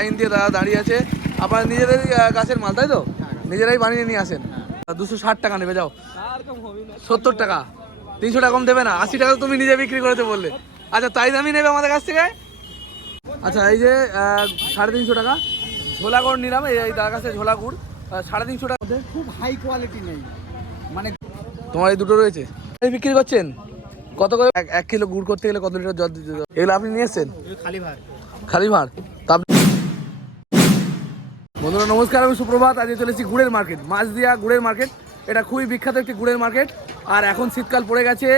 Line দিয়ে দাদা দাঁড়িয়ে আছে। আপনার নিজেদের গাছের মাল তাই তো? নিজেরাই বানিয়ে নিয়ে আসেন। দুশো ষাট টাকা নেবে যাও। সত্তর টাকা। তিনশো টাকা কম দেবে না। আশি টাকা তুমি নিজে বিক্রি করেছে বললে। আচ্ছা তাই দামই নেবে আমাদের কাছ থেকে? আচ্ছা এই যে সাড়ে তিনশো টাকা। ঝোলা গুড় নিলাম এই তার কাছে ঝোলা গুড় সাড়ে তিনশো টাকা। খুব হাই কোয়ালিটি নেই। মানে তোমার এই দুটো রয়েছে। বিক্রি করছেন? কত করে? এক- কিলো গুড় করতে গেলে কত লিটার জল দিতে এগুলো আপনি নিয়ে এসছেন? খালি ভাই খালি ভার তা আপনি- বন্ধুরা, নমস্কার, আমি সুপ্রভাত। আজকে চলেছি গুড়ের মার্কেট মাছ দিয়া গুড়ের মার্কেট। এটা খুবই বিখ্যাত একটি গুড়ের মার্কেট। আর এখন শীতকাল পড়ে গেছে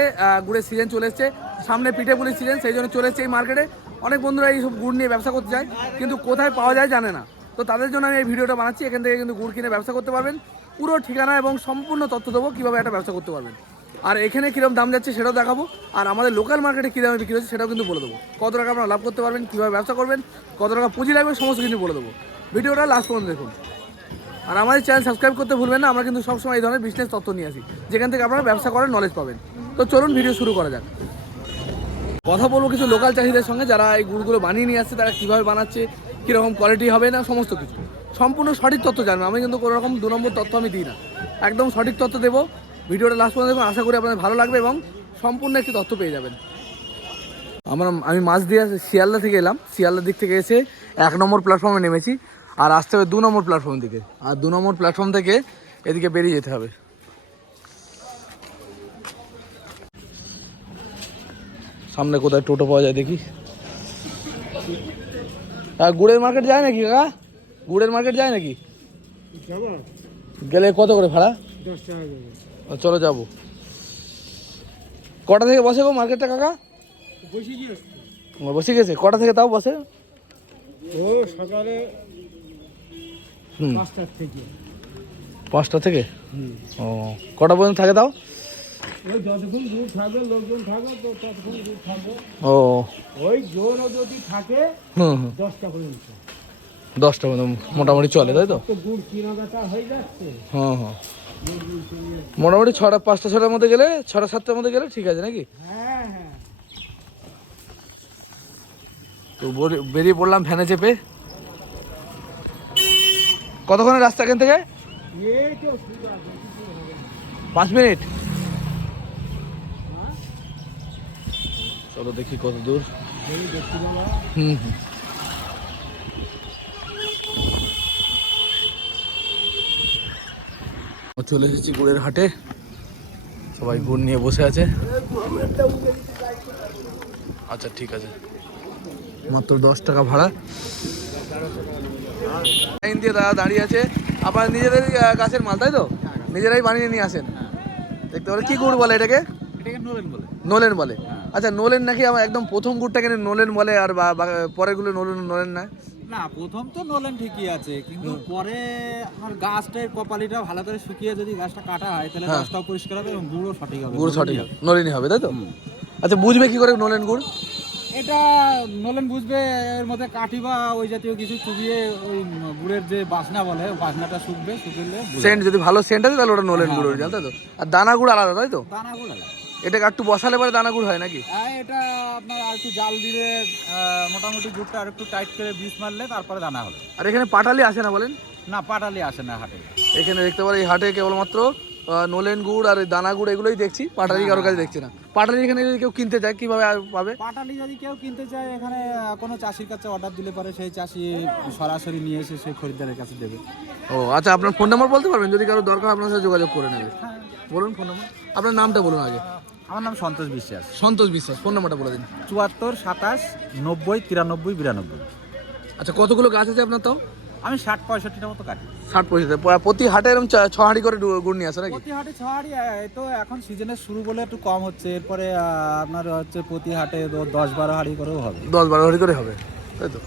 গুড়ের সিজন চলে এসছে। সামনে পিঠে পুলির সিজন সেই জন্য চলে এসছে এই মার্কেটে। অনেক বন্ধুরা এই সব গুড় নিয়ে ব্যবসা করতে চায়, কিন্তু কোথায় পাওয়া যায় জানে না। তো তাদের জন্য আমি এই ভিডিওটা বানাচ্ছি, এখান থেকে কিন্তু গুড় কিনে ব্যবসা করতে পারবেন। পুরো ঠিকানা এবং সম্পূর্ণ তথ্য দেবো, কীভাবে একটা ব্যবসা করতে পারবেন। আর এখানে কীরকম দাম যাচ্ছে সেটাও দেখাবো। আর আমাদের লোকাল মার্কেটে কী দামে বিক্রি হচ্ছে সেটাও কিন্তু বলে দেবো। কত টাকা আপনারা লাভ করতে পারবেন, কীভাবে ব্যবসা করবেন, কত টাকা পুঁজি লাগবে, সমস্ত কিছু বলে দেবো। ভিডিওটা লাস্ট পর্যন্ত দেখুন। আর আমাদের চ্যানেল সাবস্ক্রাইব করতে ভুলবেন না, আমরা কিন্তু সবসময় এই ধরনের বিজনেস তথ্য নিয়ে আসি। যেখান থেকে আপনারা ব্যবসা করার নলেজ পাবেন। তো চলুন ভিডিও শুরু করা যাক। কথা বলব কিছু লোকাল চাহিদার সঙ্গে, যারা এই গুড়গুলো বানিয়ে নিয়ে আসছে, তারা কীভাবে বানাচ্ছে, কীরকম কোয়ালিটি হবে না, সমস্ত কিছু। সম্পূর্ণ সঠিক তথ্য জানবে। আমি কিন্তু কোনো রকম দু নম্বর তথ্য আমি দিই না। একদম সঠিক তথ্য দেবো। ভিডিওটা লাস্ট পর্যন্ত দেখুন। আশা করি আপনাদের ভালো লাগবে এবং সম্পূর্ণ একটি তথ্য পেয়ে যাবেন। আমরা, আমি মাছ দিয়ে শিয়ালদা থেকে এলাম। শিয়ালদার দিক থেকে এসে এক নম্বর প্ল্যাটফর্মে নেমেছি। আর আসতে হবে দু নম্বর প্ল্যাটফর্ম থেকে আর দু নম্বর প্ল্যাটফর্ম থেকে এদিকে বেরিয়ে যেতে হবে। সামনে কোথায় টোটো পাওয়া যায় দেখি। গুড়ের মার্কেট যায় নাকি কাকা? গুড়ের মার্কেট যায় নাকি? গেলে কত করে ভাড়া? চলো যাব। কটা থেকে বসে গো মার্কেটটা কাকা? বসে বসে গেছে? কটা থেকে তাও বসে? ও সকালে পাঁচটার থেকে। পাঁচটা থেকে? ও কটা পর্যন্ত থাকে তাও? ওই যতক্ষণ দূর থাকবে লোকজন থাকবে তো ততক্ষণ দূর থাকবে। ও। ওই জোরও যদি থাকে হুম হুম। দশটা পর্যন্ত। দশটা পর্যন্ত মোটামুটি চলে তাই তো? তো গুড় কিনা হয়ে যাচ্ছে। হ্যাঁ হ্যাঁ মোটামুটি ছটা পাঁচটা ছটার মধ্যে গেলে ছটা সাতটার মধ্যে গেলে ঠিক আছে নাকি? হ্যাঁ হ্যাঁ। তো বেরিয়ে পড়লাম ভ্যানে চেপে। কতক্ষণের রাস্তা এখান থেকে। পাঁচ মিনিট। চলো দেখি কত দূর। হুম চলে এসেছি গুড়ের হাটে। সবাই গুড় নিয়ে বসে আছে। আচ্ছা ঠিক আছে। মাত্র দশ টাকা ভাড়া। লাইন দিয়ে দাদা দাঁড়িয়ে আছে। আবার নিজেদের গাছের মাল তাই তো? নিজেরাই বানিয়ে নিয়ে আসেন। দেখতে পারে কি গুড় বলে এটাকে? এটাকে নোলেন বলে। নোলেন বলে। আচ্ছা নোলেন নাকি আমার একদম প্রথম গুড়টাকে নোলেন বলে আর বা- পরেরগুলো নোলেন নোলেন না? না প্রথম তো নোলেন ঠিকই আছে কিন্তু পরে আমার গাছটার কপালিটা ভালো করে শুকিয়ে যদি গাছটা কাটা হয় তাহলে হ্যাঁ। গাছটাও পরিষ্কার হবে এবং গুঁড়ো সঠিক হবে। গুড় সঠিক হবে। নোলেনই হবে তাই তো? আচ্ছা বুঝবে কি করে নোলেন গুড়? এটা নলেন বুঝবে এর মধ্যে কাঠি বা ওই জাতীয় কিছু চুবিয়ে ওই গুড়ের যে বাসনা বলে বাসনাটা শুকবে শুকিয়ে সেন্ট যদি ভালো সেন্ট আছে তাহলে ওটা নলেন গুড় তাই তো? আর দানা গুড় আলাদা তাই তো? দানা গুড় আলাদা। এটাকে একটু বসালে পরে দানা গুড় হয় নাকি? আর এটা আপনার আর একটু জাল দিলে মোটামুটি গুড়টা আর একটু টাইট করে বিষ মারলে তারপরে দানা হবে। আর এখানে পাটালি আসে না বলেন? না পাটালি আসে না হাটে। এখানে দেখতে পারে এই হাটে কেবলমাত্র নোলেন গুড় আর দানা গুড় এগুলোই দেখছি। পাটালি কারোর কাছে দেখছি না। পাটালি এখানে যদি কেউ কিনতে চায় কীভাবে পাবে? পাটালি যদি কেউ কিনতে চায় এখানে কোনো চাষির কাছে অর্ডার দিলে পারে সেই চাষি সরাসরি নিয়ে এসে সেই খরিদ্দারের কাছে দেবে। ও আচ্ছা আপনার ফোন নাম্বার বলতে পারবেন? যদি কারও দরকার আপনার সাথে যোগাযোগ করে নেবে। বলুন ফোন নাম্বার আপনার নামটা বলুন আগে। আমার নাম সন্তোষ বিশ্বাস। সন্তোষ বিশ্বাস ফোন নাম্বারটা বলে দিন। চুয়াত্তর সাতাশ নব্বই তিরানব্বই বিরানব্বই। আচ্ছা কতগুলো গাছ আছে আপনার তাও? আমি ষাট পঁয়ষট্টিটার মতো কাটি। ষাট পঁয়ষট্টি প্রতি হাটে এরকম ছ- হাঁড়ি করে গুড় নিয়ে আসে নাকি? প্রতি হাটে ছ হাড়ি তো এখন সিজনের শুরু বলে একটু কম হচ্ছে। এরপরে আপনার হচ্ছে প্রতি হাটে দশ বারো হাড়ি করেও হবে। দশ বারো হাঁড়ি করে হবে তাই তো?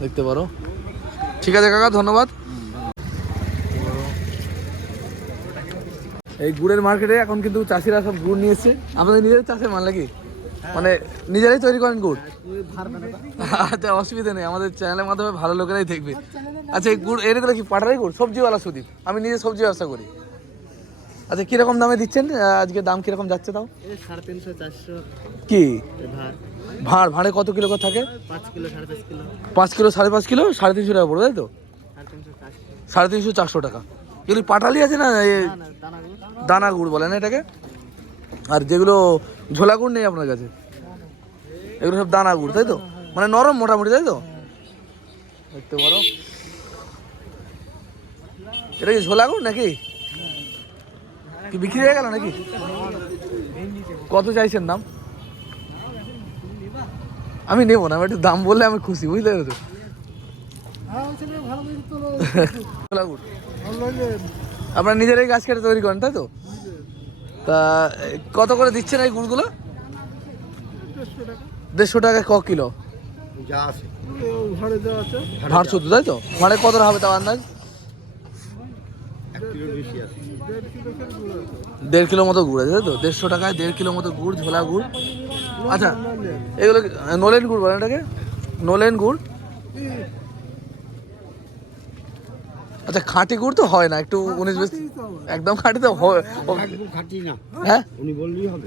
দেখতে পারো। ঠিক আছে কাকা ধন্যবাদ। এই গুড়ের মার্কেটে এখন কিন্তু চাষিরা সব গুড় নিয়ে এসছে। আমাদের নিজেদের চাষের মাল নাকি? মানে নিজেরাই তৈরি করেন গুড়? আচ্ছা অসুবিধা নেই। আমাদের চ্যানেলের মাধ্যমে ভালো লোকেরাই দেখবে। আচ্ছা এই গুড় এগুলো কি পাটারাই গুড়? সবজিওয়ালা সুদীপ। আমি নিজে সবজি ব্যবসা করি। আচ্ছা কীরকম দামে দিচ্ছেন? আজকে দাম কীরকম যাচ্ছে তাও? সাড়ে তিনশো চারশো। কি? ভাঁড়। ভাঁড়ে কত কিলো করে থাকে? পাঁচ কিলো সাড়ে পাঁচ কিলো। সাড়ে তিনশো টাকা পড়বে তাই তো? সাড়ে তিনশো চারশো। টাকা। এগুলি পাটালি আছে না দানা গুড় বলে না এটাকে? আর যেগুলো ঝোলা গুড় নেই আপনার কাছে? এগুলো সব দানা গুড়, তাই তো? মানে নরম মোটামুটি, তাই তো? দেখতে পারো। এটা কি ঝোলা গুড় নাকি? কি বিক্রি হয়ে গেল নাকি? কত চাইছেন দাম? আমি নেব না একটু দাম বললে আমি খুশি বুঝতে পেরেছ ঝোলা গুড়। আপনার নিজেরাই গাছ কেটে তৈরি করেন, তাই তো? তা কত করে দিচ্ছেন এই গুড়গুলো? দেড়শো টাকা। ক কিলো? ভাড় শুধু তাই তো? মানে কত হবে তাও আন্দাজ? দেড় কিলো মতো গুড় আছে তাই তো? দেড়শো টাকায় দেড় কিলো মতো গুড় ঝোলা গুড়। আচ্ছা এগুলো নলেন গুড় বলেন এটাকে? নলেন গুড়? আচ্ছা খাঁটি গুড় তো হয় না একটু উনিশ বিশ একদম খাঁটি তো হয় ও- না। হ্যাঁ? উনি বললেই হবে।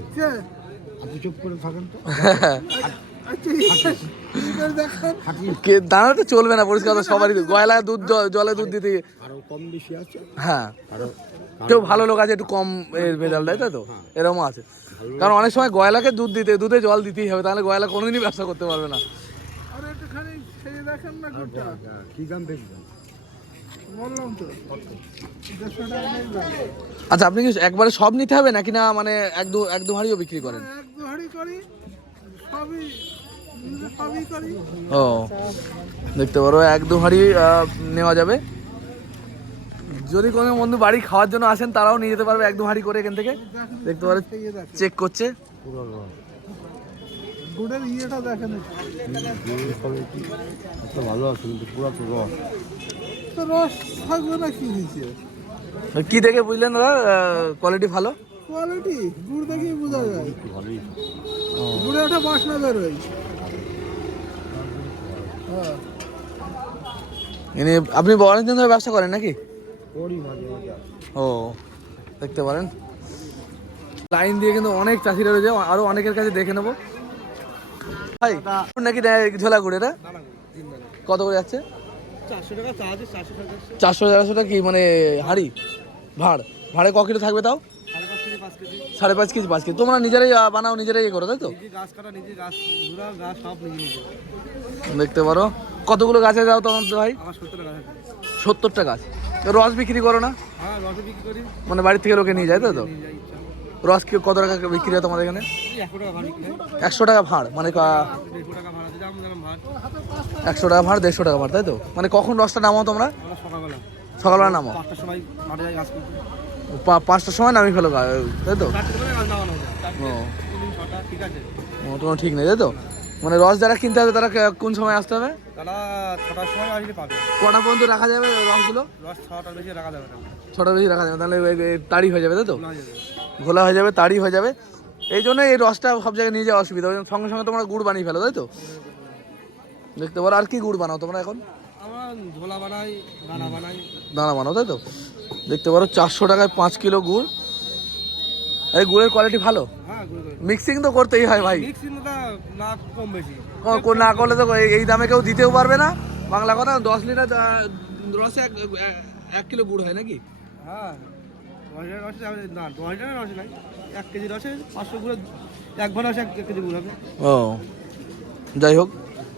আপনি চুপ করে থাকেন তো। খাটি। কে দানা তো চলবে না পরিষ্কার তো সবারই গয়লা দুধ জলে দুধ দিতে আরও কম বেশি আছে? হ্যাঁ। কেউ ভালো লোক আছে একটু কম ভেজাল দেয় তাই তো? এরকম আছে। কারণ অনেক সময় গয়লাকে দুধ দিতে দুধে জল দিতেই হবে তাহলে গয়লা কোনোদিনই ব্যবসা করতে পারবে না। কি দাম বেশি? আচ্ছা আপনি কি একবারে সব নিতে হবে নাকি না মানে এক দু এক দু হাঁড়িও বিক্রি করেন? ও দেখতে পারো এক দু হাঁড়ি নেওয়া যাবে। যদি কোনো বন্ধু বাড়ি খাওয়ার জন্য আসেন তারাও নিয়ে যেতে পারবে এক দু হাঁড়ি করে এখান থেকে। দেখতে পারে চেক করছে। গুড়ের ইয়েটা দেখেন এত ভালো আছে কিন্তু পুরো তো রস তো রস থাকবে না কি হয়েছে? কি দেখে বুঝলেন দাদা? কোয়ালিটি ভালো? কোয়ালিটি গুড় দেখেই বোঝা যায়। গুড়ে একটা বাসনা বেরোয়। ইনি আপনি অনেক দিন ধরে ব্যবসা করেন নাকি? ও দেখতে পারেন। লাইন দিয়ে কিন্তু অনেক চাষিরা রয়েছে আরও অনেকের কাছে দেখে নেব। ভাই নাকি ঝোলা গুড় এটা কত করে যাচ্ছে? চারশো চারশো টাকা কি মানে হাড়ি? ভাড়। ভাড়ে ক কিলো থাকবে তাও? সাড়ে পাঁচ কেজি পাঁচ কেজি। তোমরা নিজেরাই বানাও নিজেরাই করো তাই তো? দেখতে পারো। কতগুলো গাছে যাও তোমার ভাই? সত্তরটা গাছ। রস বিক্রি করো না? হ্যাঁ মানে বাড়ি থেকে লোকে নিয়ে যায় তাই তো? রস কি কত টাকা বিক্রি হয় তোমাদের এখানে? একশো টাকা ভাড়া মানে একশো টাকা ভাড় দেড়শো টাকা ভাড় তাই তো? মানে কখন রসটা নামাও তোমরা? সকালবেলা নামাও। পাঁচটার সময় মাঠে যাই গাছ করতে পা- পাঁচটার সময় নামি ফেলো তাই তো? ও। ঠিক তোমার ঠিক নেই তাই তো? মানে রস যারা কিনতে হবে তারা কোন সময় আসতে হবে? তারা ছটার সময় আসলে পাবে। কটা পর্যন্ত রাখা যাবে রসগুলো? রস ছটার বেশি রাখা যাবে না। ছটা বেশি রাখা যাবে তাহলে তাড়ি হয়ে যাবে তাই তো? ঘোলা হয়ে যাবে তাড়ি হয়ে যাবে। এই জন্য এই রসটা সব জায়গায় নিয়ে যাওয়া অসুবিধা। ওই সঙ্গে সঙ্গে তোমরা গুড় বানিয়ে ফেলো তাই তো? দেখতে পারো আর কি গুড় বানাও তোমরা এখন? আমরা ঝোলা বানাই দানা বানাও তাই তো? দেখতে পারো চারশো টাকায় পাঁচ কিলো গুড়। এই গুড়ের কোয়ালিটি ভালো? হ্যাঁ মিক্সিং তো করতেই হয় ভাই। না কম বেশি। না করলে তো এই- দামে কেউ দিতেও পারবে না। বাংলা কথা দশ লিটার রসে এক কিলো গুড় হয় নাকি? হ্যাঁ। দশ লিটার রসে না দশ লিটার রসে নাই এক কেজি রসে পাঁচশো গুঁড়ো এক ঘর রসে এক কেজি গুঁড়ো হবে। ও যাই হোক।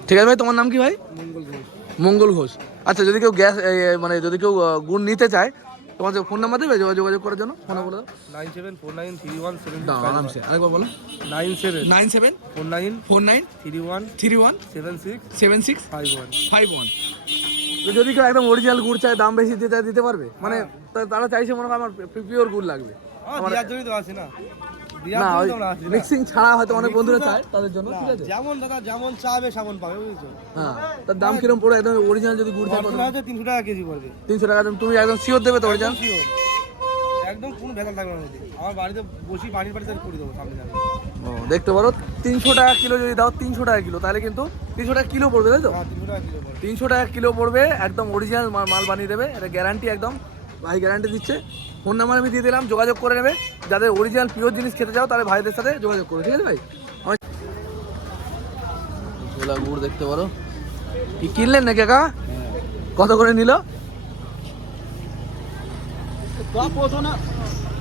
ঠিক আছে ভাই তোমার নাম কি ভাই? মঙ্গল ঘোষ। মঙ্গল ঘোষ। আচ্ছা যদি কেউ গ্যাস মানে যদি কেউ গুড় নিতে চায় তোমার ফোন নাম্বার দেবে যোগা- যোগাযোগ করার জন্য? ফোন বলে দাও। Nine seven four nine three one seven দাও আরামসে। আরেকবার বলো। Nine seven. Nine seven. Four nine four nine three one three one seven six seven six five one five one যদি কেউ একদম অরিজিনাল গুড় চায় দাম বেশি দিতে চায় দিতে পারবে? মানে তারা চাইছে মনে হয় আমার পিওর গুড় লাগবে। না। মিক্সিং ছাড়া হয়তো অনেক বন্ধুরা চায় তাদের জন্য ঠিক আছে? যেমন দাদা যেমন চাবে সেমন পাবে বুঝছ? হ্যাঁ তার দাম পড়ে একদম অরিজিনাল যদি গুড় চায় টাকা কেজি পড়বে। তিনশো টাকা তুমি একদম দেবে তো অরিজিনাল Sure. একদম কোনো ভেজাল থাকবে না আমার বাড়িতে বসি বাড়ির বাড়িতে করে দেবো সামনে। ও দেখতে পারো তিনশো টাকা কিলো যদি দাও তিনশো টাকা কিলো তাহলে কিন্তু তিনশো টাকা কিলো পড়বে তাই তো? হ্যাঁ তিনশো টাকা কিলো পড়বে। তিনশো টাকা কিলো পড়বে একদম অরিজিনাল মাল বানিয়ে দেবে। এটা গ্যারান্টি একদম। ভাই গ্যারান্টি দিচ্ছে। ফোন নাম্বার আমি দিয়ে দিলাম যোগাযোগ করে নেবে। যাদের অরিজিনাল পিওর জিনিস খেতে চাও তাহলে ভাইদের সাথে যোগাযোগ করো ঠিক আছে ভাই? ছোলা গুড় দেখতে পারো। কি কিনলেন না কাকা? কত করে নিল?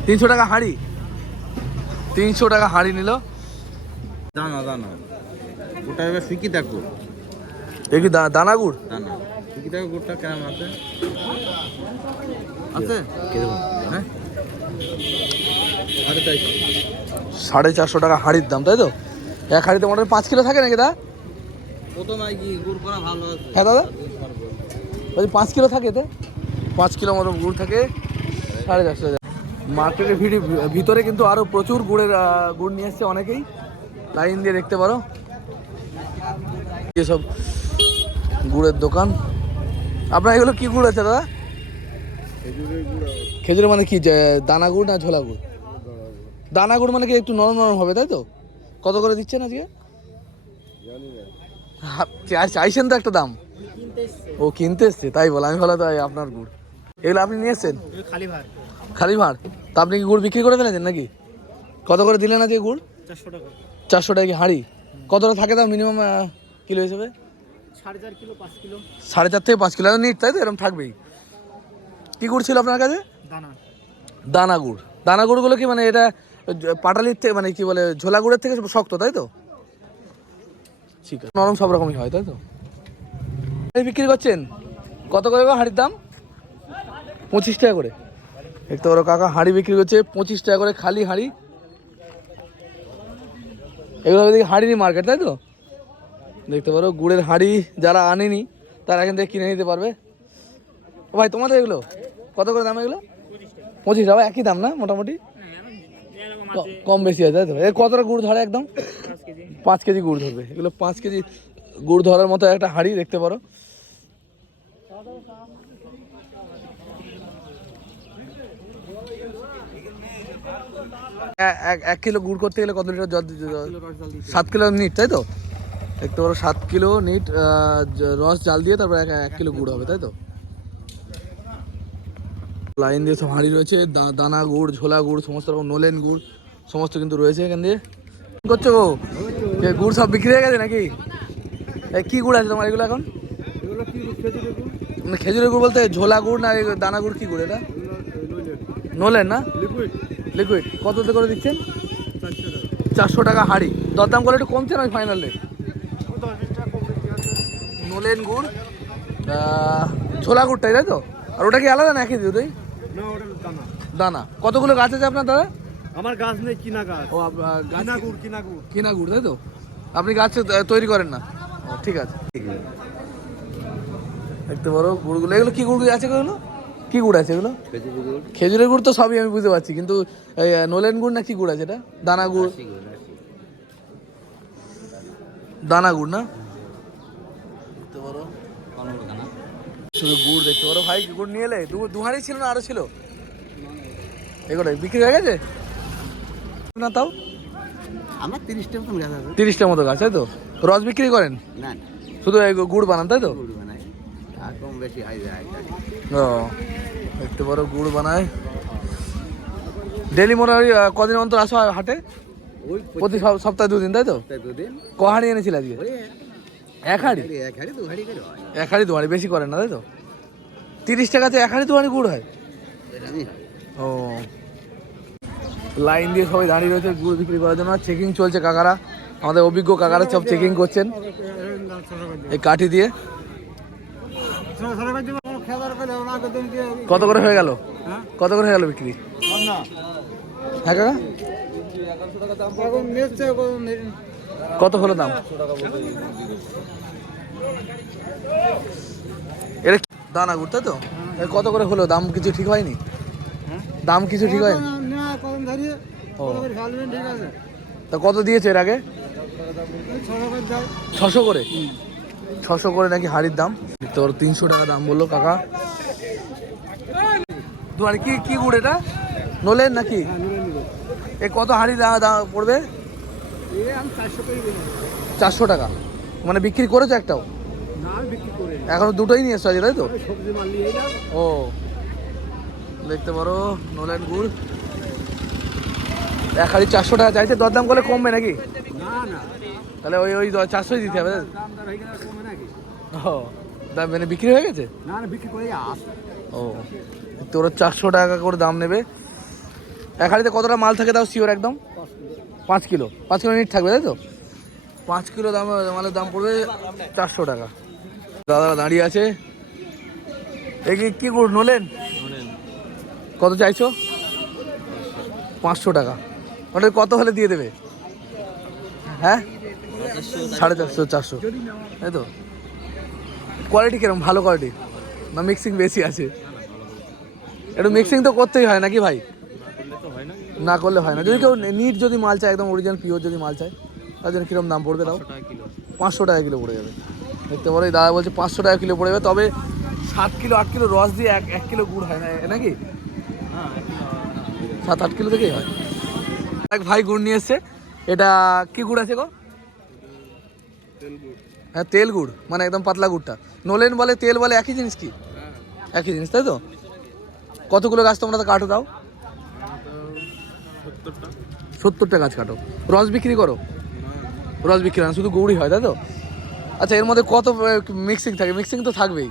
তিনশো টাকা হাঁড়ি। তিনশো টাকা হাঁড়ি নিল। দানা দানা। ওটা এবার শিখি দেখো। এ কি দানা গুড়? দানা। দেখো গোটা কেমন আছে। আছে? কীরকম হ্যাঁ? সাড়ে চারশো। টাকা হাঁড়ির দাম তাই তো? এক হাঁড়িতে মোটামুটি পাঁচ কিলো থাকে নাকি দা? গুড় হ্যাঁ দাদা। বলছি পাঁচ কিলো থাকে এতে? পাঁচ কিলো মতো গুড় থাকে সাড়ে চারশো। মার্কেটের ভিড় ভিতরে কিন্তু আরও প্রচুর গুড়ের গুড় নিয়ে এসছে অনেকেই। লাইন দিয়ে দেখতে পারো। এসব গুড়ের দোকান। আপনার এগুলো কি গুড় আছে দাদা? খেজুরের মানে কি দানা গুড় না ঝোলা গুড়? দানা গুড় মানে কি একটু নরম নরম হবে তাই তো? কত করে দিচ্ছেন আজকে? চাইছেন তো একটা দাম। ও কিনতে এসছে তাই বল আমি ভালো তাই আপনার গুড়। এগুলো আপনি নিয়ে এসছেন? খালি ভাত খালি ভাঁড় তা আপনি কি গুড় বিক্রি করে ফেলেছেন নাকি? কত করে দিলেন আজকে গুড়? চারশো টাকা। চারশো টাকা কি হাঁড়ি? কতটা থাকে দাম মিনিমাম কিলো হিসেবে? সাড়ে চার থেকে পাঁচ কিলো। নিট তাই তো? এরকম থাকবেই। কী গুড় ছিল আপনার কাছে? দানা। দানা গুড়। দানা গুড়গুলো কি মানে এটা পাটালির থেকে মানে কি বলে ঝোলা গুড়ের থেকে শক্ত তাই তো? ঠিক আছে। নরম সব রকমই হয় তাই তো? এই বিক্রি করছেন? কত করে গো হাঁড়ির দাম? পঁচিশ টাকা করে। দেখতে পারো কাকা হাঁড়ি বিক্রি করছে পঁচিশ টাকা করে খালি হাঁড়ি। এগুলো দেখি হাঁড়িরই মার্কেট তাই তো? দেখতে পারো গুড়ের হাঁড়ি যারা আনেনি তারা এখান থেকে কিনে নিতে পারবে। ও ভাই তোমাদের এগুলো? কত করে দাম এগুলো? পঁচিশ টাকা একই দাম না মোটামুটি? কম বেশি আছে তাই তো? এ কতটা গুড় ধরে একদম? পাঁচ কেজি গুড় ধরবে। এগুলো পাঁচ কেজি গুড় ধরার মতো একটা হাঁড়ি দেখতে পারো। এক- এক কিলো গুড় করতে গেলে কত লিটার জল সাত কিলো নিট তাই তো? দেখতে পারো সাত কিলো নিট রস জাল দিয়ে তারপর এক এক কিলো গুড় হবে তাই তো? লাইন দিয়ে সব হাঁড়ি রয়েছে দানা গুড় ঝোলা গুড় সমস্ত রকম নোলেন গুড় সমস্ত কিন্তু রয়েছে এখান দিয়ে। করছ গো? গুড় সব বিক্রি হয়ে গেছে নাকি? কি গুড় আছে তোমার এগুলো এখন? খেজুরের গুড়? মানে খেজুরের গুড় বলতে ঝোলা গুড় না দানা গুড় কি গুড় এটা? নোলেন না? লিকুইড। লিকুইড। কততে করে দিচ্ছেন? চারশো টাকা। হাঁড়ি। দরদাম করে একটু কমছে না ফাইনাল রেট নোলেন গুড় ছোলা গুড়টাই তাই তো? আর ওটা কি আলাদা না একই দুটোই? না ওটা দানা। দানা। কতগুলো গাছ আছে আপনার দাদা? আমার গাছ নেই কিনা গাছ। ও কিনা গুড় কিনা গুড়। কিনা গুড় তাই তো? আপনি গাছ তৈরি করেন না। ও ঠিক আছে। দেখতে পারো গুড়গুলো। এগুলো কি গুড় আছে এগুলো কি গুড় আছে এগুলো? খেজুরের গুড়। তো সবই আমি বুঝতে পারছি কিন্তু এই নোলেন গুড় না কি গুড় আছে এটা? দানা গুড়। দানা গুড় না দেখতে পারো শুধু গুড় দেখতে পারো। ভাই গুড় নিয়ে এলে দু দুহারি ছিল না আরও ছিল? এগুলো বিক্রি হয়ে গেছে? না তাও? আমার তিরিশটা মতন গাছ আছে। তিরিশটার মতো গাছ তাই তো? রস বিক্রি করেন? না শুধু গুড় বানান তাই তো? গুড় বানাই। আর কম বেশি হয় যায় ও দেখতে পারো গুড় বানায়। ডেলি মোটামুটি কদিন অন্তর আসো হাটে? ওই প্রতি সপ- সপ্তাহে দুদিন তাই তো? দুদিন। ক হাঁড়ি এনেছিল আজকে? এক হাঁড়ি? এক হাড়ি দু হাড়ি করে হয়। এক হাঁড়ি দু হাঁড়ি বেশি করেন না তাই তো? তিরিশ টাকাতে এক হাঁড়ি দু হাঁড়ি গুড় হয়। ও। লাইন দিয়ে সবাই দাঁড়িয়ে রয়েছে গুড় বিক্রি করার জন্য। চেকিং চলছে কাকারা। আমাদের অভিজ্ঞ কাকারা সব চেকিং করছেন। এই কাঠি দিয়ে। কত করে হয়ে গেল? কত করে হয়ে গেল বিক্রি? হ্যাঁ কাকা? কত হলো দাম? এটা দানা গুড় তাই তো? কত করে হলো? দাম কিছু ঠিক হয়নি? দাম কিছু ঠিক হয়নি? তা কত দিয়েছে এর আগে? ছশো করে? ছশো করে নাকি হাড়ির দাম? তোর তিনশো টাকা দাম বলল কাকা। তোমার কি কি গুড় এটা? নোলেন নাকি? এ, কত হাড়ি দাম পড়বে? চারশো টাকা। মানে বিক্রি করেছ একটাও? এখনও দুটোই নিয়ে এসছো আজকে, তাই তো? ও দেখতে পারো নোলেন গুড়। এক হাড়ি চারশো টাকা চাইছে? দরদাম করলে কমবে নাকি? না না। তাহলে ওই ওই চারশোই দিতে হবে ও দাম মানে বিক্রি হয়ে গেছে? না না বিক্রি করে ও তোর চারশো টাকা করে দাম নেবে। এক হাড়িতে কতটা মাল থাকে তাও শিওর একদম? পাঁচ কিলো। পাঁচ কিলো নিট থাকবে তাই তো? পাঁচ কিলো দাম মালের দাম পড়বে চারশো টাকা। দাদা দাঁড়িয়ে আছে। কি- কি গুড় নোলেন? কত চাইছো? পাঁচশো টাকা। ওটা কত হলে দিয়ে দেবে? হ্যাঁ? সাড়ে চারশো চারশো। তাই তো? কোয়ালিটি কীরকম ভালো কোয়ালিটি না মিক্সিং বেশি আছে? একটু মিক্সিং তো করতেই হয় নাকি ভাই? না করলে হয় না। যদি কেউ নিট যদি মাল চায় একদম অরিজিনাল পিওর যদি মাল চায় তার জন্য কীরকম দাম পড়বে তাও? পাঁচশো টাকা কিলো। পড়ে যাবে। দেখতে পারো এই দাদা বলছে পাঁচশো টাকা কিলো পড়ে যাবে তবে সাত কিলো আট কিলো রস দিয়ে এক এক কিলো গুড় হয় না নাকি? সাত আট কিলো থেকেই হয়। এক ভাই গুড় নিয়ে এসছে। এটা কি গুড় আছে গো? হ্যাঁ তেল গুড় মানে একদম পাতলা গুড়টা। নোলেন বলে তেল বলে একই জিনিস কি? একই জিনিস তাই তো? কতগুলো গাছ তোমরা তো কাটো দাও। সত্তরটা? গাছ কাটো। রস বিক্রি করো? রস বিক্রি হয় না শুধু গৌড়ি হয় তাই তো? আচ্ছা এর মধ্যে কত মিক্সিং থাকে? মিক্সিং তো থাকবেই।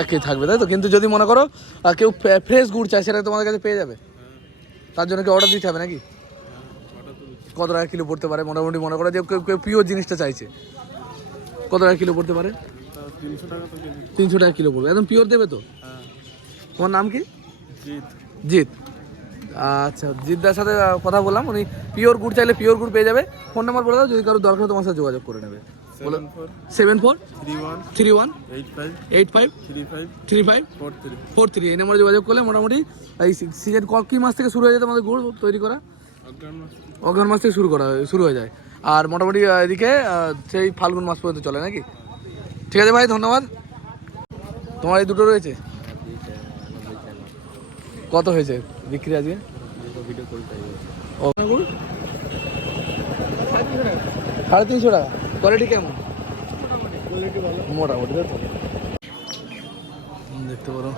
এক কেজি থাকবে তাই তো? কিন্তু যদি মনে করো কেউ ফ্রেশ গুড় চায় সেটা তোমাদের কাছে পেয়ে যাবে। তার জন্য কি অর্ডার দিতে হবে নাকি? কত টাকা কিলো পড়তে পারে? মোটামুটি মনে করো যে কেউ কেউ পিওর জিনিসটা চাইছে। কত টাকা কিলো পড়তে পারে? তিনশো টাকা কিলো পড়বে। একদম পিওর দেবে তো? হ্যাঁ। তোমার নাম কি? জিত জিৎ। আচ্ছা জিৎদার সাথে কথা বললাম। উনি পিওর গুড় চাইলে পিওর গুড় পেয়ে যাবে। ফোন নাম্বার বলে দাও যদি কারও দরকার হয় তোমার সাথে যোগাযোগ করে নেবে। Seven four three one eight five three five four three four three এই নাম্বারে যোগাযোগ করলে মোটামুটি এই সিজন কি মাস থেকে শুরু হয়ে যায় তোমাদের গুড় তৈরি করা? অগ্রহণ মাস থেকে। শুরু করা শুরু হয়ে যায়। আর মোটামুটি এদিকে সেই ফাল্গুন মাস পর্যন্ত চলে নাকি? ঠিক আছে ভাই ধন্যবাদ। তোমার এই দুটো রয়েছে? কত হয়েছে? বিক্রি আজকে? সাড়ে তিনশো টাকা। কোয়ালিটি কেমন? মোটামুটি দেখতে পারো।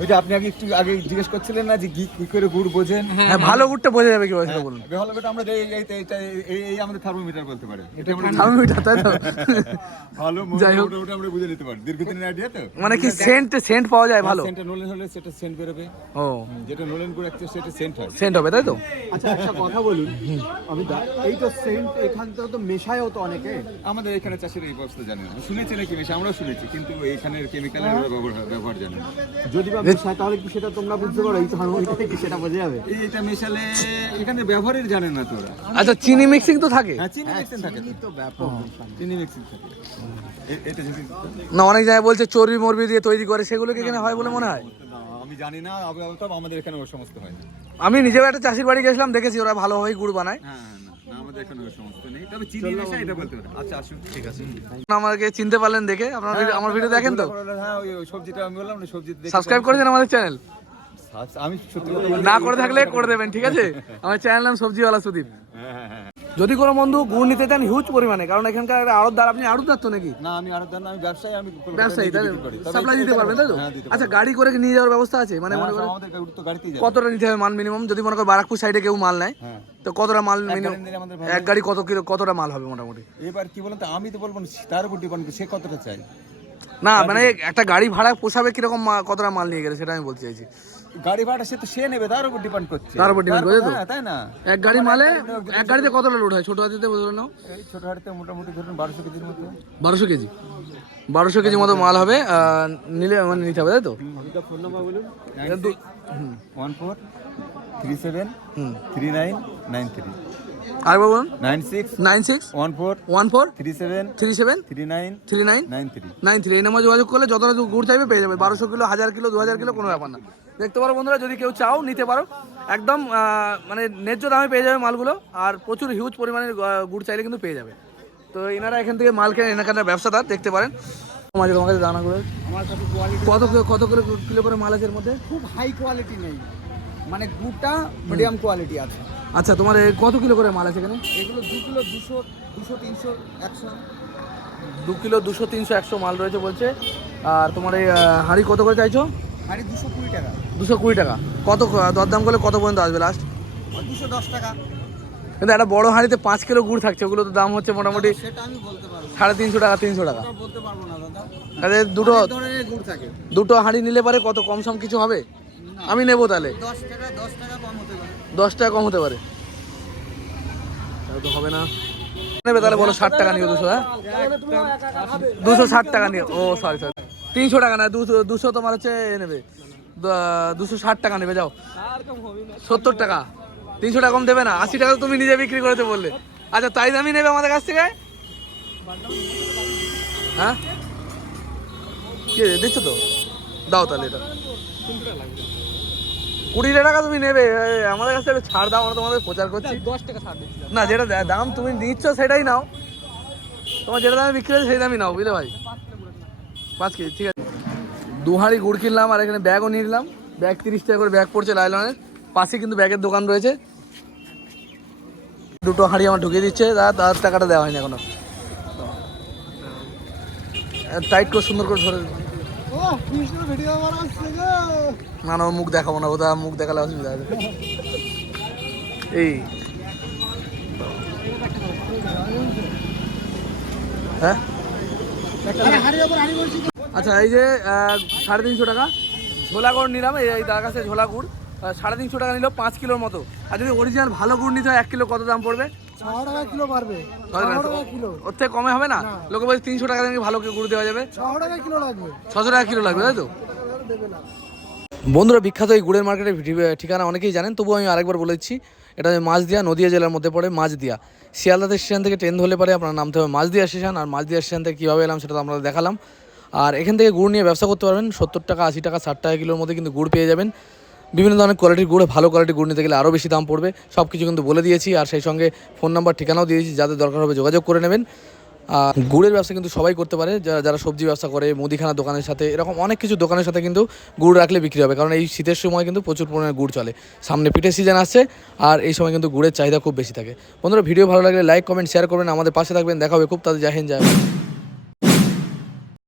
ওই যে আপনি আগে একটু আগে জিজ্ঞেস করছিলেন না যে কি কি করে গুড় বোঝেন? হ্যাঁ ভালো গুড়টা বোঝা যাবে কি সেটা বলুন। বেহল বেটা আমরা এই এই এই এই আমাদের থার্মোমিটার বলতে পারে। এটা আমরা থার্মোমিটার তাই তো? ভালো যাই হোক। ওটা আমরা বুঝে নিতে পারি। দীর্ঘদিনের আইডিয়া তো। মানে কি সেন্ট সেন্ট পাওয়া যায় ভালো? সেন্টটা নোলেন হলে সেটা সেন্ট বেরোবে। ও। যেটা নোলেন গুড় একটা সেটা সেন্ট হয়। সেন্ট হবে তাই তো? আচ্ছা একটা কথা বলুন। আমি এই তো সেন্ট এখান থেকে তো মেশায়ও তো অনেকে। আমাদের এখানে চাষিরা এই অবস্থা জানে না। শুনেছি নাকি বেশি আমরাও শুনেছি কিন্তু এইখানের কেমিক্যালের ব্যবহার ব্যবহার জানে না। যদি বা তাহলে কি সেটা তোমরা বুঝতে পারো? এই থার্মোমিটারে কি সেটা বোঝা যাবে? এটা মেশালে এখানে ব্যবহারই জানেন না তোরা। আচ্ছা চিনি মিক্সিং তো থাকে? হ্যাঁ চিনি মিক্সিং থাকে তো। তো ব্যাপক চিনি মিক্সিং থাকে। এটা না অনেক জায়গায় বলছে চর্বি মরবি দিয়ে তৈরি করে সেগুলো কি এখানে হয় বলে মনে হয়? না, আমি জানি না আমাদের এখানে ওই সমস্ত হয় না। আমি নিজেও একটা চাষির বাড়ি গেছিলাম দেখেছি ওরা ভালোভাবেই গুড় বানায়। হ্যাঁ হ্যাঁ, আমাদের এখানে ওই নেই। তবে চিনি মেশা এটা বলতে পারে। আচ্ছা আসুন ঠিক আছে। আমাকে চিনতে পারলেন দেখে। আপনার আমার ভিডিও দেখেন তো? হ্যাঁ ওই ওই সবজিটা আমি বললাম না সবজি সাবস্ক্রাইব করেছেন আমাদের চ্যানেল আচ্ছা, আমি সত্যি না করে থাকলে করে দেবেন ঠিক আছে? আমার চ্যানেল নাম সবজিওয়ালা সুদীপ। হ্যাঁ হ্যাঁ হ্যাঁ। যদি কোনো বন্ধু গুড় নিতে চান হিউজ পরিমাণে। কারণ এখানকার আড়তদার আপনি আড়তদার তো নাকি? না আমি আরও জানি আমি ব্যবসায়ী আমি ব্যবসায়ী তাই সাপ্লাই দিতে পারবেন তাই তো? হ্যাঁ, আচ্ছা গাড়ি করে নিয়ে যাওয়ার ব্যবস্থা আছে? মানে মনে করেন হ্যাঁ, আমাদের তো গাড়িতেই যাবে কতটা নিতে হবে মাল মিনিমাম যদি মনে করেন বারাকপুর সাইডে কেউ মাল নেয় হ্যাঁ। তো কতটা মাল মিনিমাম এক গাড়ি কত কিলো কতটা মাল হবে মোটামুটি? এবার কি বলতো আমি তো বলব তার উপর ডিপেন্ড সে কতটা চাই না মানে একটা গাড়ি ভাড়া পোষাবে কীরকম কতটা মাল নিয়ে গেলে সেটা আমি বলতে চাইছি। গাড়ি ভাড়া সে তো সে নেবে তার উপর ডিপেন্ড করছে। তার উপর ডিপেন্ড করছে তো? হ্যাঁ, তাই না? এক গাড়ি মালে এক গাড়িতে কতটা লোড হয়? ছোট হাতিতে বলতে নাও। এই ছোট গাড়িতে মোটামুটি ধরুন বারোশো কেজির মতো। বারোশো কেজি। বারোশো কেজি মতো মাল হবে নিলে মানে নিতে হবে তাই তো? ফোন নাম্বার বলুন। ওয়ান ফোর থ্রি সেভেন হুম। Three nine nine three. আরেকবার বলুন। Nine six nine six one four one four three seven three seven three nine three nine nine three. Nine three. এই নাম্বার যোগাযোগ করলে যতটা গুড় চাইবে পেয়ে যাবে। বারোশো কিলো হাজার কিলো দু হাজার কিলো কোনো ব্যাপার না। দেখতে পারো বন্ধুরা যদি কেউ চাও নিতে পারো। একদম মানে ন্যায্য দামে পেয়ে যাবে মালগুলো আর প্রচুর হিউজ পরিমাণের গুড় চাইলে কিন্তু পেয়ে যাবে। তো এনারা এখান থেকে মাল কেনেন এনাকার ব্যবসাদার দেখতে পারেন। মাঝে তোমার কাছে দানাগুলো কোয়ালিটি কত কত করে কিলো করে মাল আছে এর মধ্যে? খুব হাই কোয়ালিটি নেই। মানে গুড়টা মিডিয়াম কোয়ালিটি আছে। আচ্ছা তোমার কত কিলো করে মাল আছে এখানে? এগুলো দু কিলো দুশো দুশো তিনশো একশো। দু কিলো দুশো তিনশো একশো মাল রয়েছে বলছে। আর তোমার এই হাঁড়ি কত করে চাইছো? হাঁড়ি দুশো কুড়ি টাকা। দুশো কুড়ি টাকা। কত দরদাম করলে কত পর্যন্ত আসবে লাস্ট দুশো দশ টাকা। কিন্তু একটা বড় হাঁড়িতে পাঁচ কিলো গুড় থাকছে ওগুলো তো দাম হচ্ছে মোটামুটি সাড়ে তিনশো টাকা তিনশো টাকা। ওটা বলতে পারব না দাদা। তাহলে দুটো দুটো হাঁড়ি নিলে পারে কত কম সম কিছু হবে? আমি নেব তাহলে। দশ টাকা দশ টাকা কম দশ টাকা কম হতে পারে। তো হবে না। নেবে তাহলে বলো ষাট টাকা নিও দুশো হ্যাঁ? দুশো ষাট টাকা নিও। ও সরি সরি তিনশো টাকা দুশো দুশো তোমার হচ্ছে নেবে। দুশো ষাট টাকা নেবে, যাও। সত্তর টাকা। তিনশো টাকা দেবে না। আশি টাকা তুমি নিজে বিক্রি করতে বললে। আচ্ছা তাই দামি নেবে আমাদের কাছ থেকে? হ্যাঁ? দিচ্ছ তো? দাও তাহলে এটা। কুড়ি টাকা তুমি নেবে। আমাদের কাছে একটু ছাড় দাও আমরা তোমাদের প্রচার করছি। দশ টাকা ছাড় না যেটা দা- দাম তুমি নিচ্ছ সেটাই নাও। তোমার যেটা দামে বিক্রি হচ্ছে সেই দামই নাও বুঝলে ভাই? পাঁচ কেজি ঠিক আছে। দু হাঁড়ি গুড় কিনলাম আর এখানে ব্যাগও নিয়ে নিলাম। ব্যাগ তিরিশ টাকা করে ব্যাগ পড়ছে লাইলনের। পাশে কিন্তু ব্যাগের দোকান রয়েছে। দুটো হাঁড়ি আমার ঢুকিয়ে দিচ্ছে। তার টাকাটা দেওয়া হয়নি এখনও। টাইট করে সুন্দর করে ধরে না না মুখ দেখাবো না ওটা মুখ দেখালে অসুবিধা আছে এই। হ্যাঁ? আচ্ছা এই যে সাড়ে তিনশো টাকা। ঝোলা গুড় নিলাম এই তার কাছে ঝোলা গুড়। সাড়ে তিনশো টাকা নিল পাঁচ কিলোর মতো। আর যদি অরিজিনাল ভালো গুড় নিতে হয় এক কিলো কত দাম পড়বে? টাকা কিলো পারবে? ওর থেকে কমে হবে না? লোকে বলছে তিনশো টাকা দিয়ে ভালো গুড় দেওয়া যাবে। ছশো টাকা কিলো লাগবে। ছশো টাকা কিলো লাগবে তাই তো? বন্ধুরা বিখ্যাত এই গুড়ের মার্কেটের ঠিকানা অনেকেই জানেন তবুও আমি আরেকবার বলেছি এটা মাছদিয়া নদিয়া জেলার মধ্যে পড়ে মাছদিয়া। শিয়ালদাতে স্টেশন থেকে ট্রেন ধরলে পারে আপনার নামতে হবে মাছ মাছদিয়া স্টেশন আর মাছদিয়া স্টেশন থেকে কীভাবে এলাম সেটা তো আমরা দেখালাম। আর এখান থেকে গুড় নিয়ে ব্যবসা করতে পারবেন সত্তর টাকা আশি টাকা ষাট টাকা কিলোর মধ্যে কিন্তু গুড় পেয়ে যাবেন। বিভিন্ন ধরনের কোয়ালিটির গুড়, ভালো কোয়ালিটির গুড় নিতে গেলে আরও বেশি দাম পড়বে। সব কিছু কিন্তু বলে দিয়েছি, আর সেই সঙ্গে ফোন নাম্বার ঠিকানাও দিয়েছি, যাদের দরকার হবে যোগাযোগ করে নেবেন। গুড়ের ব্যবসা কিন্তু সবাই করতে পারে, যারা যারা সবজি ব্যবসা করে, মুদিখানা দোকানের সাথে, এরকম অনেক কিছু দোকানের সাথে কিন্তু গুড় রাখলে বিক্রি হবে, কারণ এই শীতের সময় কিন্তু প্রচুর পরিমাণে গুড় চলে। সামনে পিঠের সিজন আসছে, আর এই সময় কিন্তু গুড়ের চাহিদা খুব বেশি থাকে। বন্ধুরা ভিডিও ভালো লাগলে লাইক কমেন্ট শেয়ার করবেন, আমাদের পাশে থাকবেন, দেখা হবে খুব তাদের জাহেন যায়